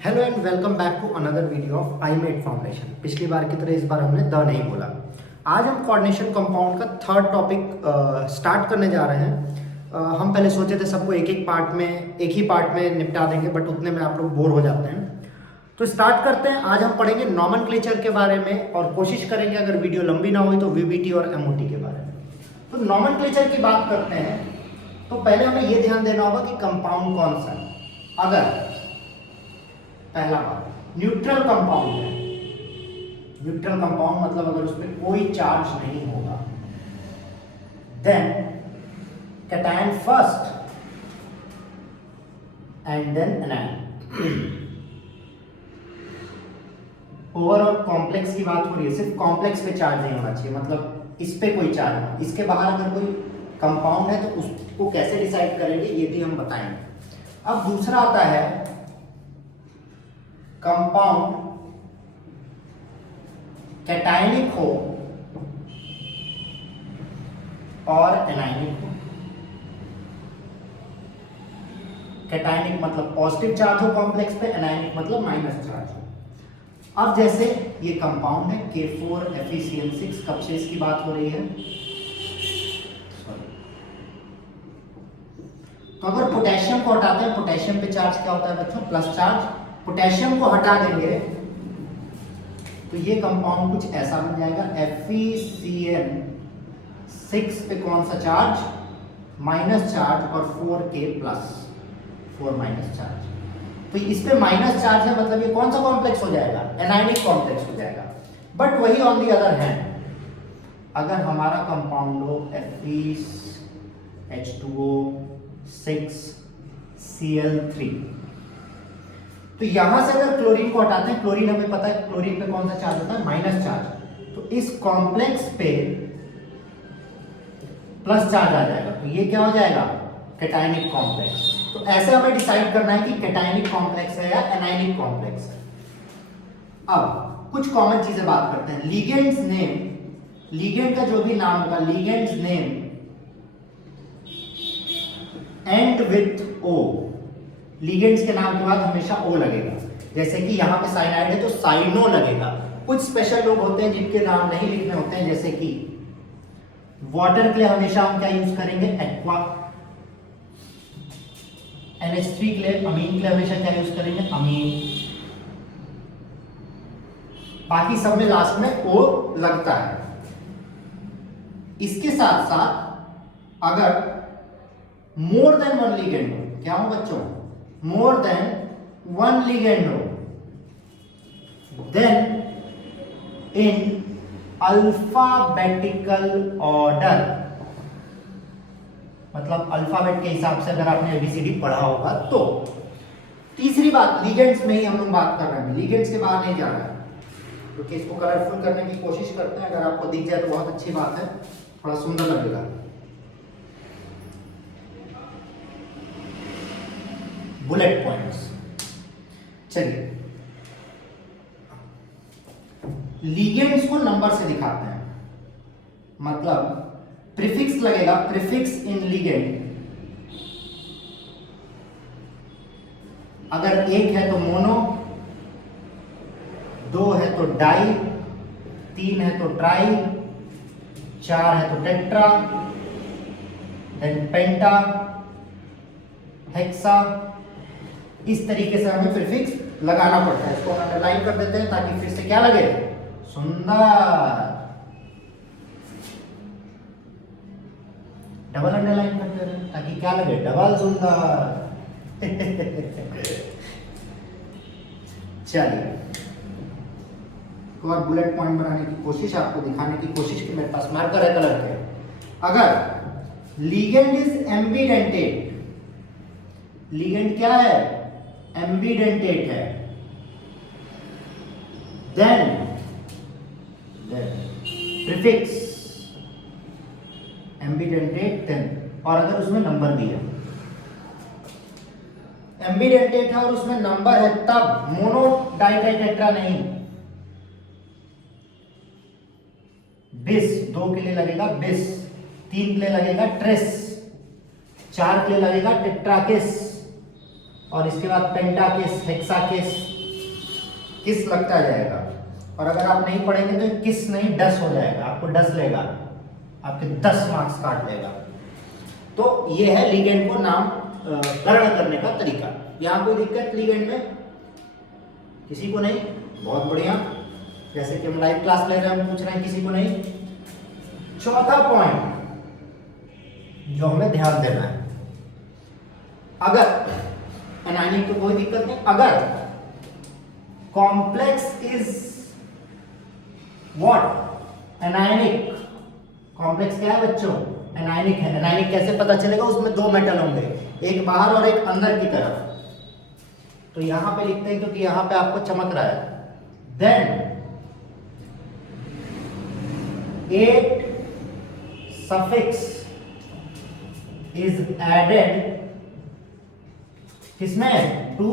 Hello and welcome back to another video of iMed Foundation. पिछली बार की तरह इस बार हमने द नहीं बोला। आज हम कोऑर्डिनेशन कंपाउंड का थर्ड टॉपिक स्टार्ट करने जा रहे हैं। हम पहले सोचे थे सबको एक ही पार्ट में निपटा देंगे, बट उतने में आप लोग बोर हो जाते हैं। तो स्टार्ट करते हैं। आज हम पढ़ेंगे नॉमेनक्लेचर के बारे में और कोशिश करेंगे अगर वीडियो लंबी ना हुई तो वीबीटी और एमओटी के बारे में। तो नॉमेनक्लेचर की बात करते हैं तो पहले हमें यह ध्यान देना होगा कि कंपाउंड कौन सा है। अगर पहला बात न्यूट्रल कंपाउंड है, न्यूट्रल कंपाउंड मतलब अगर उसमें कोई चार्ज नहीं होगा, then cation first and then anion. Overall complex की बात हो रही है, सिर्फ कॉम्प्लेक्स पे चार्ज नहीं होना चाहिए, मतलब इस पे कोई चार्ज नहीं। इसके बाहर अगर कोई कंपाउंड है तो उसको कैसे डिसाइड करेंगे ये भी हम बताएंगे। अब दूसरा आता है कंपाउंड कैटायनिक हो और एनायनिक हो। कैटायनिक मतलब पॉजिटिव चार्ज हो कॉम्प्लेक्स पे, एनायनिक मतलब माइनस चार्ज हो। अब जैसे ये कंपाउंड है K4FeCl6, कब से इसकी बात हो रही है? तो अगर पोटेशियम को हटाते हैं, पोटेशियम पे चार्ज क्या होता है बच्चों? Plus charge. पोटेशियम को हटा देंगे तो ये कंपाउंड कुछ ऐसा बन जाएगा। FeCl6 पे कौन सा चार्ज? माइनस चार्ज, और 4K प्लस 4 माइनस चार्ज। तो इस पे माइनस चार्ज है, मतलब ये कौन सा कॉम्प्लेक्स हो जाएगा? एनायनिक कॉम्प्लेक्स हो जाएगा। बट वही ऑन दी अदर हैंड अगर हमारा कंपाउंड हो FeH2O6Cl3, तो यहां से अगर क्लोरीन को हटाते हैं, क्लोरीन हमें पता है क्लोरीन पे कौन सा चार्ज होता है? Minus charge. तो इस कॉम्प्लेक्स पे प्लस चार्ज आ जाएगा, तो ये क्या हो जाएगा? Cationic complex. तो ऐसे हमें डिसाइड करना है कि कैटायनिक कॉम्प्लेक्स है या एनायनिक कॉम्प्लेक्स है। अब कुछ कॉमन चीजें बात करते हैं। लिगेंड्स नेम, लिगेंड का जो भी नाम होगा, ligands name and with O। Ligands के नाम के बाद हमेशा O लगेगा। जैसे कि यहाँ पे साइनाइड है तो साइनो लगेगा। कुछ स्पेशल लोग होते हैं जिनके नाम नहीं लिखने होते हैं, जैसे कि वाटर के लिए हमेशा हम क्या यूज करेंगे? एक्वा। NH3 के लिए, अमीन के लिए हमेशा क्या यूज करेंगे? अमीन। बाकी सब में लास्ट में O लगता है। इसके साथ साथ अगर मोर देन वन लिगेंड हो, क्या हो बच्चों? मोर देन वन लिगेंड हो, देन इन अल्फाबेटिकल ऑर्डर, मतलब अल्फाबेट के हिसाब से अगर आपने ABCD पढ़ा होगा तो। तीसरी बात, लिगेंड्स में ही हम लोग बात कर रहे हैं, लिगेंड्स के बाहर नहीं जा रहा है, क्योंकि इसको कलरफुल करने की कोशिश करते हैं। अगर आपको दिख जाए तो बहुत अच्छी बात है, थोड़ा सुंदर लगेगा। बुलेट पॉइंट्स, चलिए लिगेंड्स को नंबर से दिखाते हैं, मतलब प्रीफिक्स लगेगा, प्रीफिक्स इन लिगेंड। अगर एक है तो मोनो, दो है तो डाई, तीन है तो ट्राई, चार है तो टेट्रा, देन पेंटा, हेक्सा। इस तरीके से हमें प्रीफिक्स लगाना पड़ता है। इसको अंडरलाइन कर देते हैं ताकि फिर से क्या लगे? सुंदर। डबल अंडरलाइन करते हैं ताकि क्या लगे? डबल सुंदर। चलिए और बुलेट पॉइंट बनाने की कोशिश, आपको दिखाने की कोशिश कि मेरे पास मार्कर है कलर के। अगर लिगेंड इज एम्बिडेंटेट, लिगेंड क्या है? एम्बिडेंटेट है, देन प्रीफिक्स एम्बिडेंटेट, देन, और अगर उसमें नंबर भी है, एम्बिडेंटेट है और उसमें नंबर है, तब मोनो डाई डाई टेट्रा नहीं, बिस, दो के लिए लगेगा बिस, तीन के लिए लगेगा ट्रेस, चार के लिए लगेगा टेट्राकिस, और इसके बाद पेंटाकिस, हेक्साकिस, किस लगता जाएगा। और अगर आप नहीं पढ़ेंगे तो किस नहीं डस हो जाएगा, आपको डस लेगा, आपके 10 मार्क्स काट लेगा। तो ये है लिगेंड को नाम करण करने का तरीका। यहाँ कोई दिक्कत लिगेंड में किसी को नहीं? बहुत बढ़िया, जैसे कि हम लाइव क्लास ले रहे हैं, हम पूछ रहे हैं, किसी को नहीं। चौथा पॉइंट जो हमें ध्यान देना है, अगर एनायनिक तो कोई दिक्कत नहीं, अगर complex is what? Anionic. Complex क्या है बच्चों? एनायनिक है। एनायनिक कैसे पता चलेगा? उसमें 2 मेटल होंगे, एक बाहर और एक अंदर की तरफ। तो यहां पे लिखते हैं क्योंकि यहां पे आपको चमक रहा है। देन 8 सफिक्स इज एडेड किसमें? To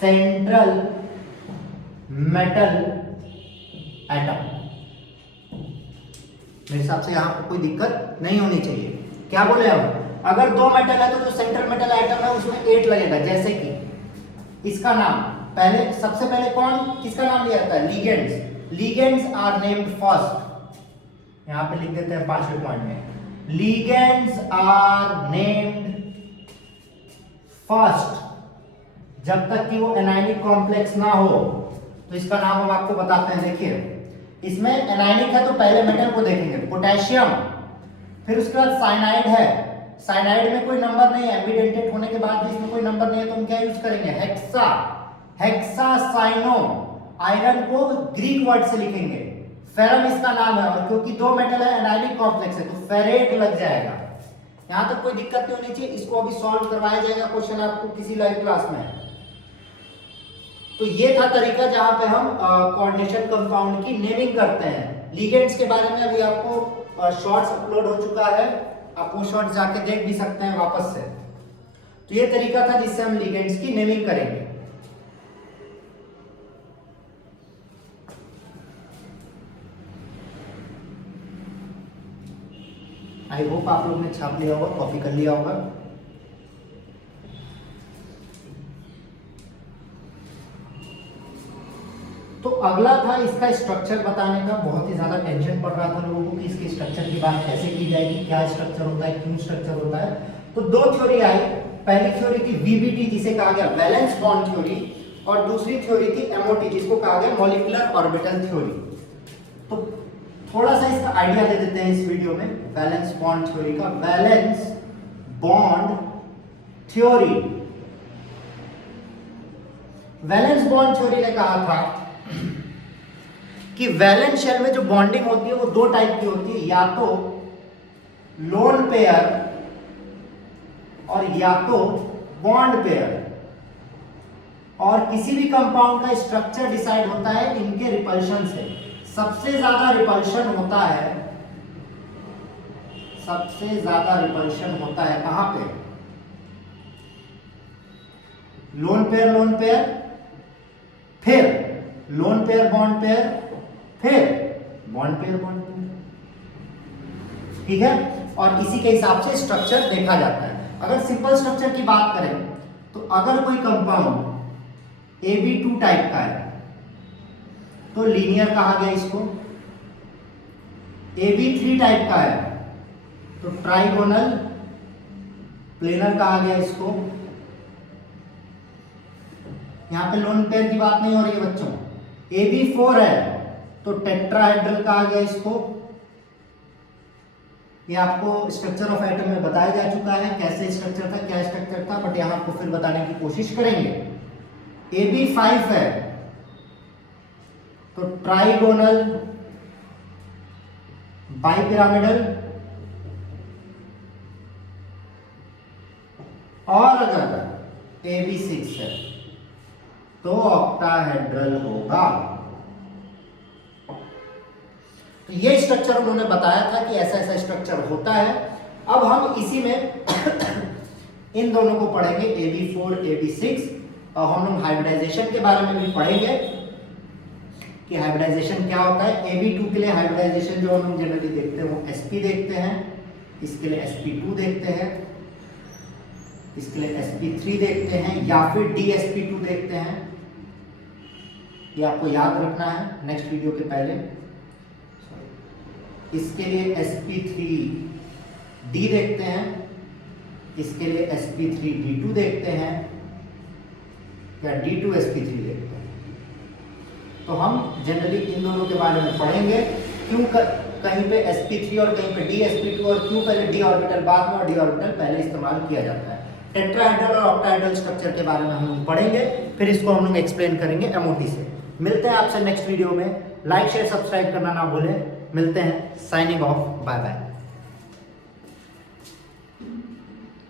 central metal atom. मेरे हिसाब से यहां पर कोई दिक्कत नहीं होनी चाहिए। क्या बोले हम? अगर 2 मेटल है तो जो सेंट्रल मेटल एटम है उसमें 8 लगेगा। जैसे कि इसका नाम पहले, सबसे पहले कौन किसका नाम लिया जाता है? Ligands. Ligands are named first. यहां पे लिख देते हैं 5वें पॉइंट में, लिगेंड्स आर नेम्ड फर्स्ट। जब तक कि वो एनायनिक कॉम्प्लेक्स ना हो तो इसका नाम हम आपको बताते हैं। देखिए इसमें एनायनिक है तो पहले मेटल को देखेंगे, पोटेशियम। फिर उसके बाद साइनाइड है। साइनाइड में कोई नंबर नहीं है, एम्बिडेंटेड होने के बाद भी इसमें कोई नंबर नहीं है, तो हम क्या यूज करेंगे? हेक्सा। हेक्सासाइनो। आयरन को ग्रीक वर्ड से लिखेंगे। फेरम इसका नाम है, और क्योंकि 2 मेटल है, एनायनिक कॉम्प्लेक्स है, तो फेरेट लग जाएगा। यहां तक कोई दिक्कत नहीं होनी चाहिए। इसको अभी सॉल्व करवाया जाएगा क्वेश्चन आपको किसी लाइव क्लास में। तो ये था तरीका जहां पे हम कोऑर्डिनेशन कंपाउंड की नेमिंग करते हैं। लिगेंड्स के बारे में अभी आपको शॉर्ट्स अपलोड हो चुका है, आप वो शॉर्ट्स जाके देख भी सकते हैं वापस से। तो ये तरीका था जिससे हम लिगेंड्स की नेमिंग करेंगे। आई होप आप लोग ने छाप लिया होगा, कॉपी कर लिया होगा। तो अगला था इसका स्ट्रक्चर बताने का। बहुत ही ज्यादा टेंशन पड़ रहा था लोगों को कि इसके स्ट्रक्चर की बात कैसे की जाएगी, क्या स्ट्रक्चर होता है, क्यों स्ट्रक्चर होता है। तो 2 थ्योरी आई। पहली थ्योरी थी वीबीटी जिसे कहा गया वैलेंस बॉन्ड थ्योरी, और दूसरी थ्योरी थी एमओटी जिसको कहा गया मॉलिक्यूलर ऑर्बिटल थ्योरी। तो थोड़ा सा इसका आइडिया दे देते हैं इस वीडियो में वैलेंस बॉन्ड थ्योरी का। Valence bond theory, valence bond theory ने कहा था कि वैलेंस शेल में जो बॉन्डिंग होती है वो 2 टाइप की होती है, या तो लोन पेयर और या तो बॉन्ड पेयर। और किसी भी कंपाउंड का स्ट्रक्चर डिसाइड होता है इनके रिपल्शन से। सबसे ज्यादा रिपल्शन होता है, सबसे ज्यादा रिपल्शन होता है कहां पे? लोन पेयर, फिर लोन पेयर बॉन्ड पेयर, फिर बॉन्ड पेयर। ठीक है, और इसी के हिसाब से स्ट्रक्चर देखा जाता है। अगर सिंपल स्ट्रक्चर की बात करें तो अगर कोई कंपाउंड AB2 टाइप का है तो लीनियर कहा गया इसको। AB3 टाइप का है तो ट्राइगोनल प्लेनर कहा गया इसको। यहां पे लोन पेयर की बात नहीं हो रही है बच्चों। AB4 है तो टेट्राहेड्रल कहा गया इसको। ये आपको स्ट्रक्चर ऑफ एटम में बताया जा चुका है, कैसे स्ट्रक्चर था, क्या स्ट्रक्चर था, बट यहां आपको फिर बताने की कोशिश करेंगे। AB5 है तो ट्राइगोनल बाइपिरामिडल, और अगर AB6 है तो ऑक्टाहेड्रल होगा। तो ये स्ट्रक्चर उन्होंने बताया था कि ऐसा ऐसा स्ट्रक्चर होता है। अब हम इसी में इन दोनों को पढ़ेंगे, AB4 AB6, और हम लोग हाइब्रिडाइजेशन के बारे में भी पढ़ेंगे कि हाइब्रिडाइजेशन क्या होता है। AB2 के लिए हाइब्रिडाइजेशन जो हम जनरली देखते हैं वो sp देखते हैं, इसके लिए sp2 देखते हैं। इसके लिए sp3 देखते हैं या फिर dsp2 देखते हैं, ये आपको याद रखना है नेक्स्ट वीडियो के पहले। इसके लिए sp3d देखते हैं, इसके लिए sp3d2 देखते हैं या d2sp3 देखते हैं। तो हम जनरली इन दोनों के बारे में पढ़ेंगे, क्यों कहीं पे sp3 और कहीं पे dsp2 और क्यों पहले d ऑर्बिटल बाद में और d ऑर्बिटल पहले इस्तेमाल किया जाता है। टेट्राहेड्रल और ऑक्टाहेड्रल स्ट्रक्चर के बारे में हम लोग पढ़ेंगे, फिर इसको हम लोग एक्सप्लेन करेंगे MOT से। मिलते हैं आपसे नेक्स्ट वीडियो में। लाइक शेयर सब्सक्राइब करना ना भूलें। मिलते हैं, साइनिंग ऑफ, बाय बाय।